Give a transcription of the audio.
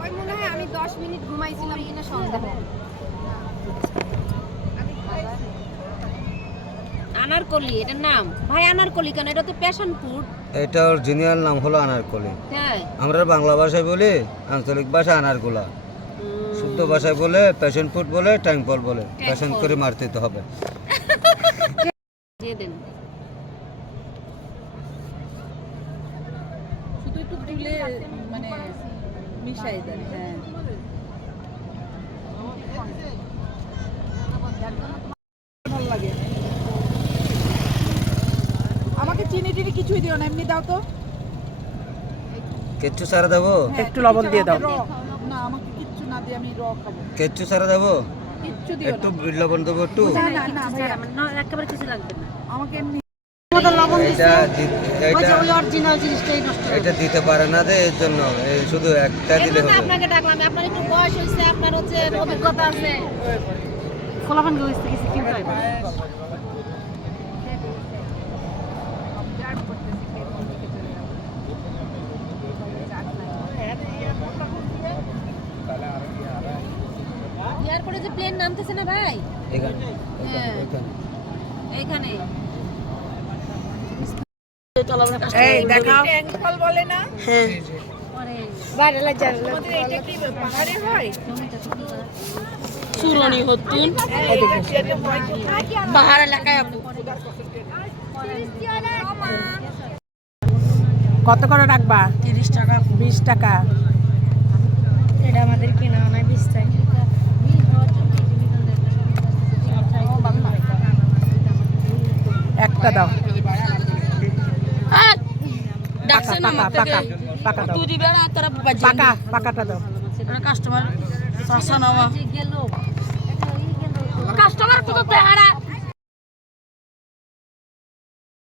ওই মনে হয় আমি দশ মিনিট ঘুমাইছিলাম কিনা সন্দেহ। আনারকলি এটার নাম। ভাই আনারকলি কেন? এটা তো প্যাশন ফুড এটা অরিজিনাল নাম হলো আনারকলি। হ্যাঁ আমরা বাংলা ভাষায় বলি আঞ্চলিক ভাষা আনারগুলা শুদ্ধ ভাষায় বলে প্যাশন ফুড বলে ট্যাঙ্কল বলে। প্যাশন করে মারতে তো হবে। দিয়ে দেন। একটু তুলে মানে মিশাই দেন হ্যাঁ। ভালো লাগে। আমাকে চিনি টিনি কিছুই দিও না এমনি দাও তো। কেচ্ছু সারা দেবো? একটু লবণ দিয়ে দাও। না আমাকে কিচ্ছু না দিয়ে আমি র খাব। কেচ্ছু সারা দেবো? কিচ্ছু দিও একটু লবণ দেবো একটু। না না না ভাইয়া। না একেবারে কিছু লাগবে না। আমাকে এমনি এটা দি- এটা ওই অরিজিনাল জিনিসটাই নষ্ট এটা দিতে পারে না দে এর জন্য এই শুধু একটা দিলে হবে। আপনাকে ডাকলাম আপনার একটু বয়স হয়েছে আপনার হচ্ছে অভিজ্ঞতা আছে। ফলাফান হয়েছে কিছু কি এয়ারপোর্টে যে প্লেন নামতেছে না ভাই? এখানে। এই দেখাও। বলে না? বাইরে আমাদের এটা কি পাহাড়ে হয়? সুরনি হতুন। এটা কোথায়? পাহাড় এলাকায় আপু। কত করে রাখবা? তিরিশ টাকা বিশ টাকা। এটা আমাদের কেনা অনেক বিশ টাকা। একটা দাও। ডাকছে না পাকা পাকা পাকা দাও। তুই দিবে না তারা বাজে পাকা পাকাটা দাও। কাস্টমার সসা